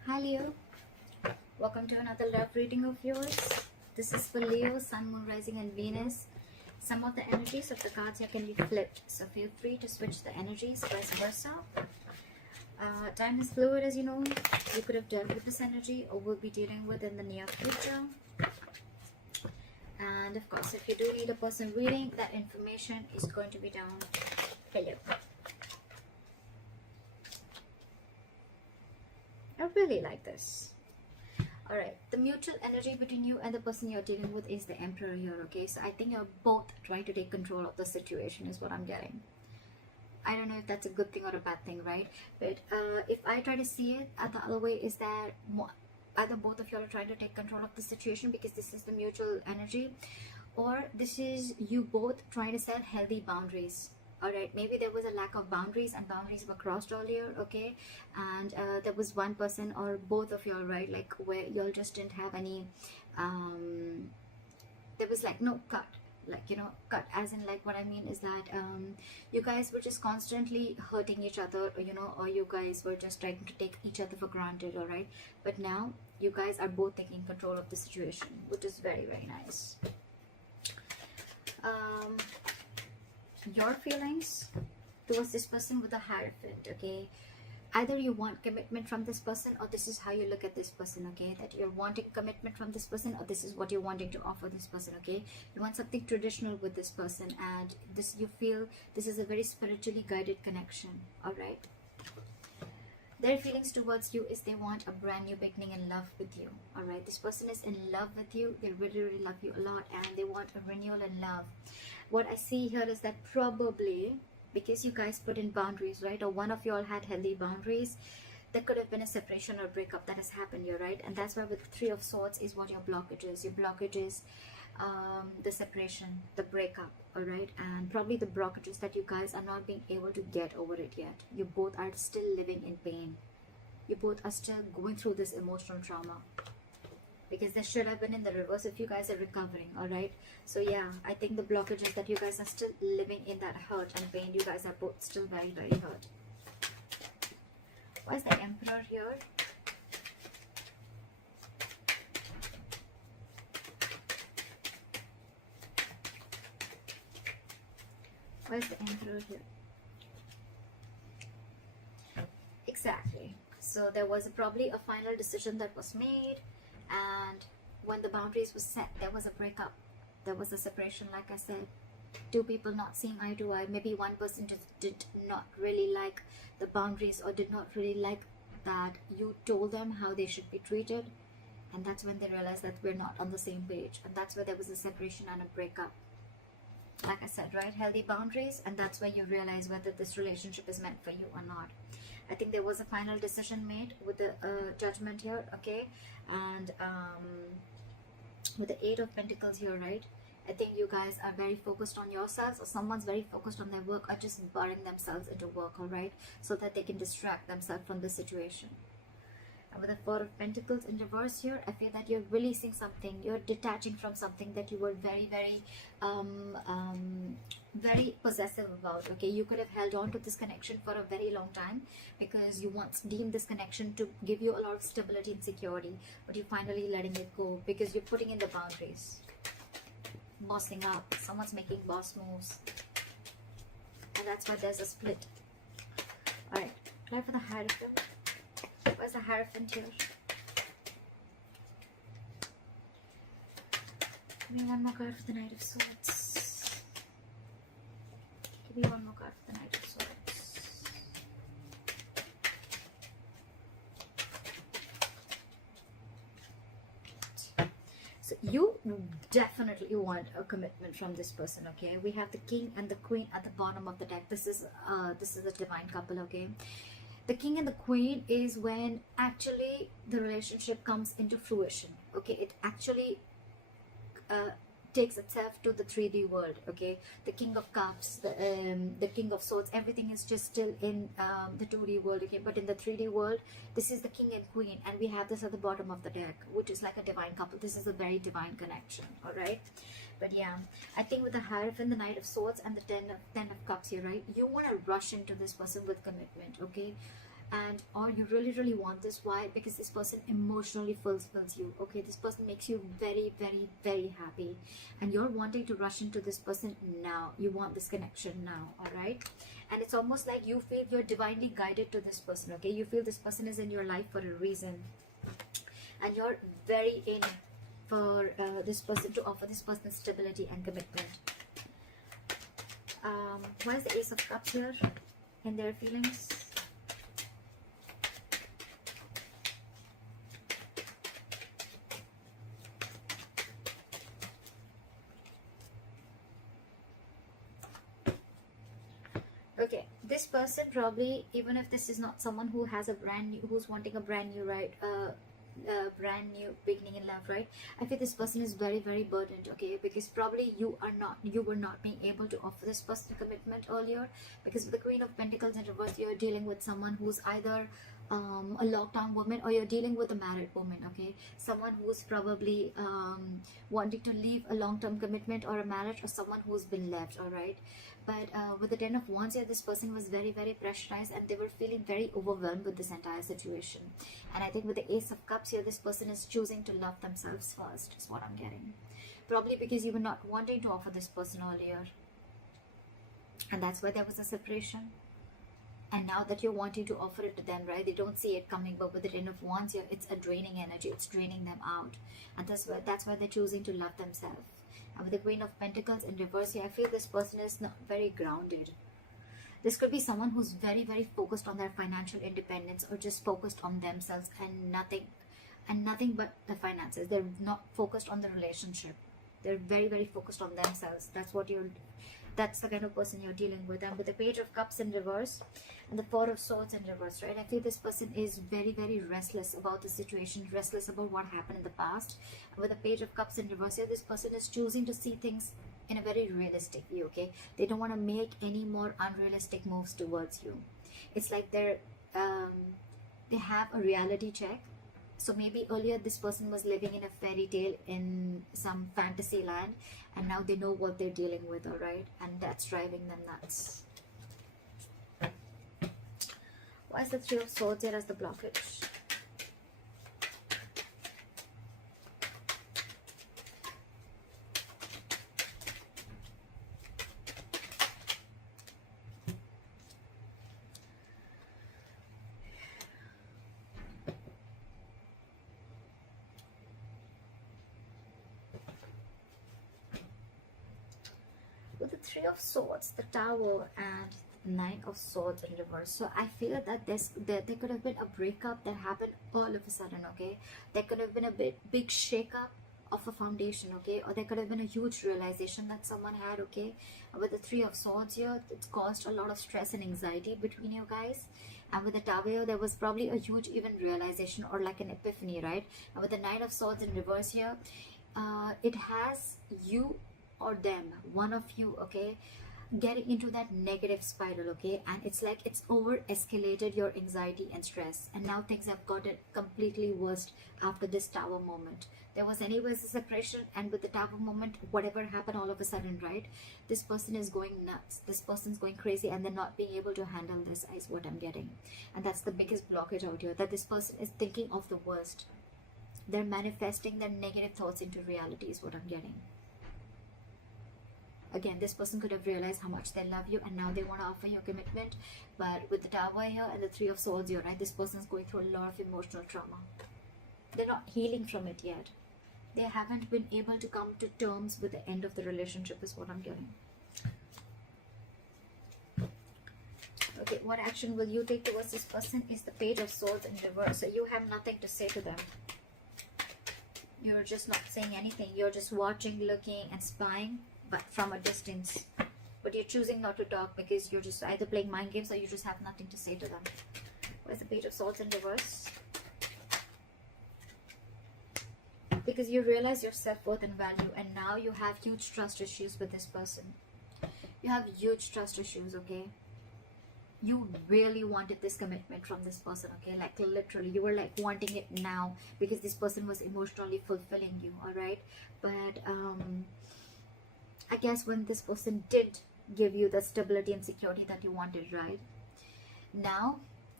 Hi Leo, welcome to another love reading of yours. This is for Leo, Sun, Moon, Rising and Venus. Some of the energies of the cards here can be flipped, so feel free to switch the energies, vice versa. Time is fluid, as you know. You could have dealt with this energy or will be dealing with in the near future. And of course, if you do need a person reading, that information is going to be down below. I really like this. Alright, the mutual energy between you and the person you're dealing with is the Emperor here, okay? So I think you're both trying to take control of the situation is what I'm getting. I don't know if that's a good thing or a bad thing, right? But if I try to see it the other way, is that either both of you are trying to take control of the situation because this is the mutual energy, or this is you both trying to set healthy boundaries. All right, maybe there was a lack of boundaries and boundaries were crossed earlier, okay? And there was one person or both of y'all, right, like where y'all just didn't have any there was like no cut, like, you know, cut as in, like, what I mean is that you guys were just constantly hurting each other, you know, or you guys were just trying to take each other for granted. All right, but now you guys are both taking control of the situation, which is very, very nice. Your feelings towards this person with a Hierophant, okay? Either you want commitment from this person, or this is how you look at this person, okay? That you're wanting commitment from this person, or this is what you're wanting to offer this person, okay? You want something traditional with this person, and this, you feel this is a very spiritually guided connection. All right, their feelings towards you is they want a brand new beginning in love with you. All right, this person is in love with you. They really, really love you a lot, and they want a renewal in love. What I see here is that probably because you guys put in boundaries, right, or one of you all had healthy boundaries, there could have been a separation or breakup that has happened here, right? And that's why with the Three of Swords is what your blockage is. Your blockage is the separation, the breakup, all right? And probably the blockages that you guys are not being able to get over it yet. You both are still living in pain. You both are still going through this emotional trauma, because this should have been in the reverse if you guys are recovering. All right, so yeah, I think the blockage is that you guys are still living in that hurt and pain. You guys are both still very, very hurt. Why is the Emperor here? Why is the Emperor here? Exactly. So there was probably a final decision that was made, and when the boundaries were set, there was a breakup, there was a separation. Like I said, two people not seeing eye to eye. Maybe one person just did not really like the boundaries, or did not really like that you told them how they should be treated, and that's when they realized that we're not on the same page, and that's where there was a separation and a breakup. Like I said, right, healthy boundaries, and that's when you realize whether this relationship is meant for you or not. I think there was a final decision made with the Judgment here, okay? And with the Eight of Pentacles here, right? I think you guys are very focused on yourselves, or someone's very focused on their work, or just burying themselves into work, all right? So that they can distract themselves from the situation. And with the Four of Pentacles in reverse here, I feel that you're releasing something. You're detaching from something that you were very, very, very possessive about, okay? You could have held on to this connection for a very long time because you once deemed this connection to give you a lot of stability and security, but you're finally letting it go because you're putting in the boundaries. Bossing up. Someone's making boss moves. And that's why there's a split. Alright, try for the Hierophant. Where's the Hierophant here? Give me one more card for the Knight of Swords. Give me one more card for the Knight of Swords. So you definitely want a commitment from this person, okay? We have the King and the Queen at the bottom of the deck. This is a divine couple, okay? The King and the Queen is when actually the relationship comes into fruition, okay? It actually takes itself to the 3D world, okay? The King of Cups, the King of Swords, everything is just still in the 2D world, okay? But in the 3D world, this is the King and Queen, and we have this at the bottom of the deck, which is like a divine couple. This is a very divine connection, all right? But yeah, I think with the Hierophant, the Knight of Swords, and the Ten of Cups here, right? You want to rush into this person with commitment, okay? and or you really want this. Why? Because this person emotionally fulfills you, okay? This person makes you very happy, and you're wanting to rush into this person now. You want this connection now, all right? And it's almost like you feel you're divinely guided to this person, okay? You feel this person is in your life for a reason, and you're very in for this person, to offer this person stability and commitment. Why is the Ace of Cups here in their feelings? Okay, this person probably, even if this is not someone who has a brand new, who's wanting a brand new, right, brand new beginning in love, right? I feel this person is very burdened, okay? Because probably you were not being able to offer this person commitment earlier, because with the Queen of Pentacles in reverse, you're dealing with someone who's either a lockdown woman, or you're dealing with a married woman, okay? Someone who's probably wanting to leave a long-term commitment or a marriage, or someone who's been left, all right? But with the Ten of Wands here, this person was very pressurized, and they were feeling very overwhelmed with this entire situation. And I think with the Ace of Cups here, this person is choosing to love themselves first, is what I'm getting. Probably because you were not wanting to offer this person earlier, and that's why there was a separation. And now that you're wanting to offer it to them, right, they don't see it coming. But with the Ten of Wands here, it's a draining energy, it's draining them out, and that's why they're choosing to love themselves. And with the Queen of Pentacles in reverse here, I feel this person is not very grounded. This could be someone who's very focused on their financial independence, or just focused on themselves and nothing but the finances. They're not focused on the relationship. They're very focused on themselves. That's the kind of person you're dealing with. And with the Page of Cups in reverse and the Four of Swords in reverse, right, I feel this person is very restless about the situation, restless about what happened in the past. And with the Page of Cups in reverse here, this person is choosing to see things in a very realistic view, okay? They don't want to make any more unrealistic moves towards you. It's like they have a reality check. So maybe earlier this person was living in a fairy tale in some fantasy land, and now they know what they're dealing with, all right? And that's driving them nuts. Why is the Three of Swords here as the blockage? With the Three of Swords, the Tower, and Nine of Swords in reverse. So I feel that there could have been a breakup that happened all of a sudden, okay? There could have been a big shake-up of a foundation, okay? Or there could have been a huge realization that someone had, okay? And with the Three of Swords here, it's caused a lot of stress and anxiety between you guys. And with the Tower here, there was probably a huge even realization, or like an epiphany, right? And with the Nine of Swords in reverse here, it has you or them, one of you, okay, getting into that negative spiral, okay? And it's like it's over escalated your anxiety and stress, and now things have gotten completely worse after this Tower moment. There was anyways a separation, and with the Tower moment, whatever happened all of a sudden, right, this person is going nuts, this person's going crazy, and they're not being able to handle this, is what I'm getting. And that's the biggest blockage out here, that this person is thinking of the worst. They're manifesting their negative thoughts into reality, is what I'm getting. Again, this person could have realized how much they love you, and now they want to offer you a commitment. But with the Tower here and the Three of Swords here, right, this person is going through a lot of emotional trauma. They're not healing from it yet. They haven't been able to come to terms with the end of the relationship, is what I'm getting. Okay, what action will you take towards this person is the Page of Swords in reverse. So you have nothing to say to them. You're just not saying anything. You're just watching, looking, and spying, but from a distance. But you're choosing not to talk because you're just either playing mind games, or you just have nothing to say to them. Where's the Page of Swords in reverse? Because you realize your self-worth and value, and now you have huge trust issues with this person. You have huge trust issues, okay? You really wanted this commitment from this person, okay? Like literally, you were like wanting it now because this person was emotionally fulfilling you, all right? But I guess when this person did give you the stability and security that you wanted, right? Now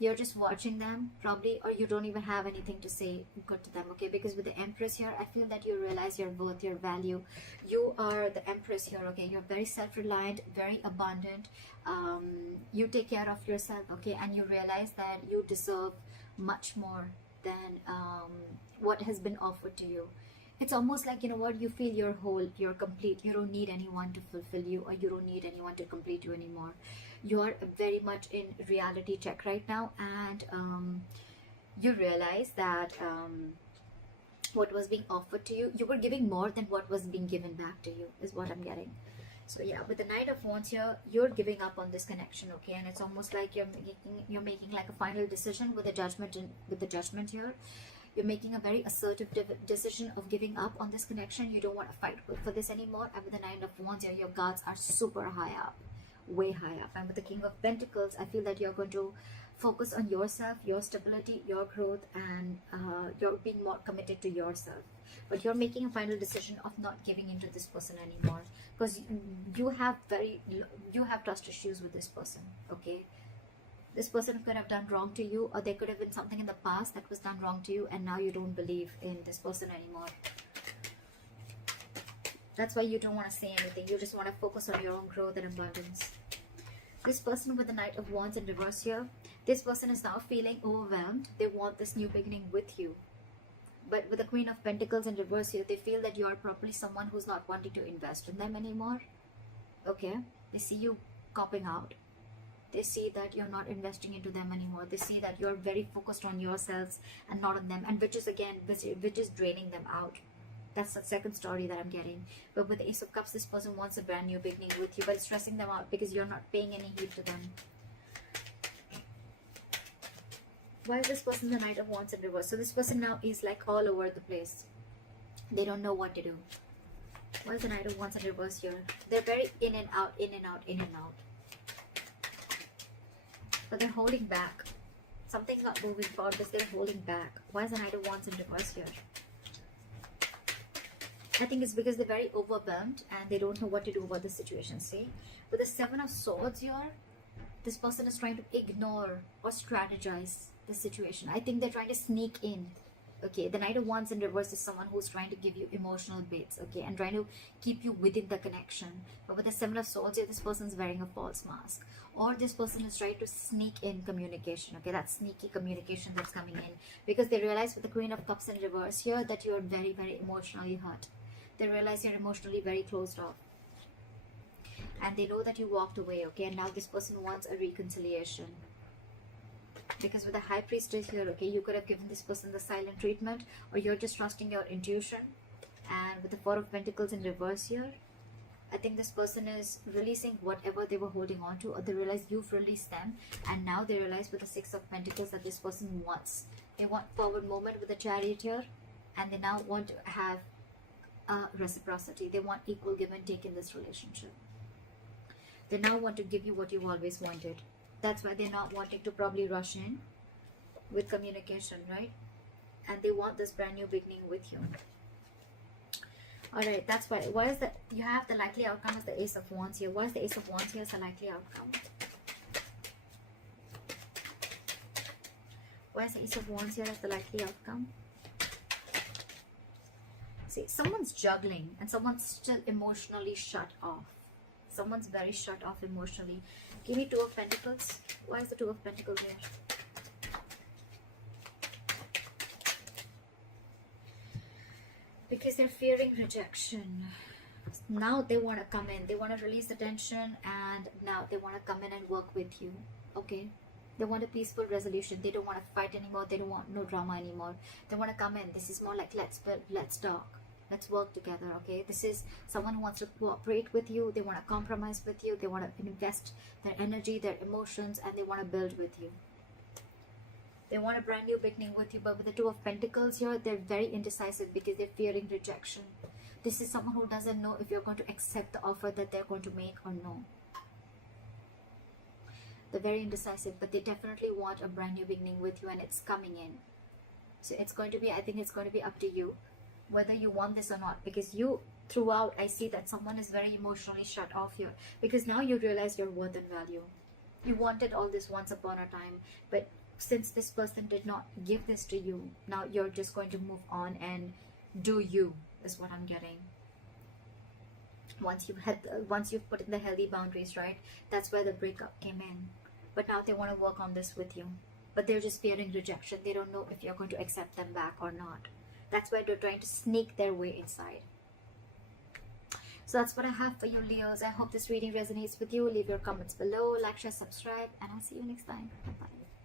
you're just watching them probably, or you don't even have anything to say good to them, okay? Because with the Empress here, I feel that you realize your worth, your value. You are the Empress here, okay? You're very self-reliant, very abundant. You take care of yourself, okay? And you realize that you deserve much more than what has been offered to you. It's almost like, you know what, you feel you're whole, you're complete. You don't need anyone to fulfill you, or you don't need anyone to complete you anymore. You're very much in reality check right now, and you realize that what was being offered to you, you were giving more than what was being given back to you, is what I'm getting. So yeah, with the Knight of Wands here, you're giving up on this connection, okay? And it's almost like you're making like a final decision with the Judgment, and with the Judgment here, you're making a very assertive decision of giving up on this connection. You don't want to fight for this anymore. And with the Knight of Wands here, your guards are super high up, way high up. And with the King of Pentacles, I feel that you're going to focus on yourself, your stability, your growth, and you're being more committed to yourself. But you're making a final decision of not giving into this person anymore, because you have trust issues with this person, okay? This person could have done wrong to you, or there could have been something in the past that was done wrong to you, and now you don't believe in this person anymore. That's why you don't want to say anything. You just want to focus on your own growth and abundance. This person with the Knight of Wands in reverse here, this person is now feeling overwhelmed. They want this new beginning with you. But with the Queen of Pentacles in reverse here, they feel that you are probably someone who's not wanting to invest in them anymore. Okay? They see you copping out. They see that you're not investing into them anymore. They see that you're very focused on yourselves and not on them. And which is again, which is draining them out. That's the second story that I'm getting. But with the Ace of Cups, this person wants a brand new beginning with you, but it's stressing them out because you're not paying any heed to them. Why is this person the Knight of Wands in reverse? So this person now is like all over the place. They don't know what to do. Why is the Knight of Wands in reverse here? They're very in and out, in and out, in and out. But they're holding back. Something's not moving forward because they're holding back. Why is the Knight of Wands in reverse here? I think it's because they're very overwhelmed and they don't know what to do about the situation. See? With the Seven of Swords here, this person is trying to ignore or strategize the situation. I think they're trying to sneak in. Okay, the Knight of Wands in reverse is someone who's trying to give you emotional baits, okay, and trying to keep you within the connection. But with the Seven of Swords here, this person's wearing a false mask. Or this person is trying to sneak in communication, okay, that sneaky communication that's coming in. Because they realize with the Queen of Cups in reverse here that you're very, very emotionally hurt. They realize you're emotionally very closed off. And they know that you walked away, okay, and now this person wants a reconciliation. Because with the High Priestess here, okay, you could have given this person the silent treatment, or you're just trusting your intuition. And with the Four of Pentacles in reverse here, I think this person is releasing whatever they were holding on to, or they realize you've released them, and now they realize with the Six of Pentacles that this person wants. They want forward movement with the Chariot here, and they now want to have reciprocity. They want equal give and take in this relationship. They now want to give you what you've always wanted. That's why they're not wanting to probably rush in with communication, right? And they want this brand new beginning with you. Alright, that's why. Why is that? You have the likely outcome as the Ace of Wands here. Why is the Ace of Wands here as the likely outcome? Why is the Ace of Wands here as the likely outcome? See, someone's juggling and someone's still emotionally shut off. Someone's very shut off emotionally. Give me Two of Pentacles. Why is the Two of Pentacles here? Because they're fearing rejection. Now they want to come in. They want to release the tension, and now they want to come in and work with you. Okay? They want a peaceful resolution. They don't want to fight anymore. They don't want no drama anymore. They want to come in. This is more like let's talk. Let's work together, okay? This is someone who wants to cooperate with you. They want to compromise with you. They want to invest their energy, their emotions, and they want to build with you. They want a brand new beginning with you. But with the Two of Pentacles here, they're very indecisive because they're fearing rejection. This is someone who doesn't know if you're going to accept the offer that they're going to make or no. They're very indecisive, but they definitely want a brand new beginning with you, and it's coming in. So it's going to be, I think it's going to be up to you whether you want this or not, because you throughout I see that someone is very emotionally shut off here, because now you realize your worth and value. You wanted all this once upon a time, but since this person did not give this to you, now you're just going to move on and do you, is what I'm getting. Once you've put in the healthy boundaries, right? That's where the breakup came in. But now they want to work on this with you, but they're just fearing rejection. They don't know if you're going to accept them back or not. That's why they're trying to sneak their way inside. So that's what I have for you, Leos. I hope this reading resonates with you. Leave your comments below, like, share, subscribe, and I'll see you next time. Bye bye.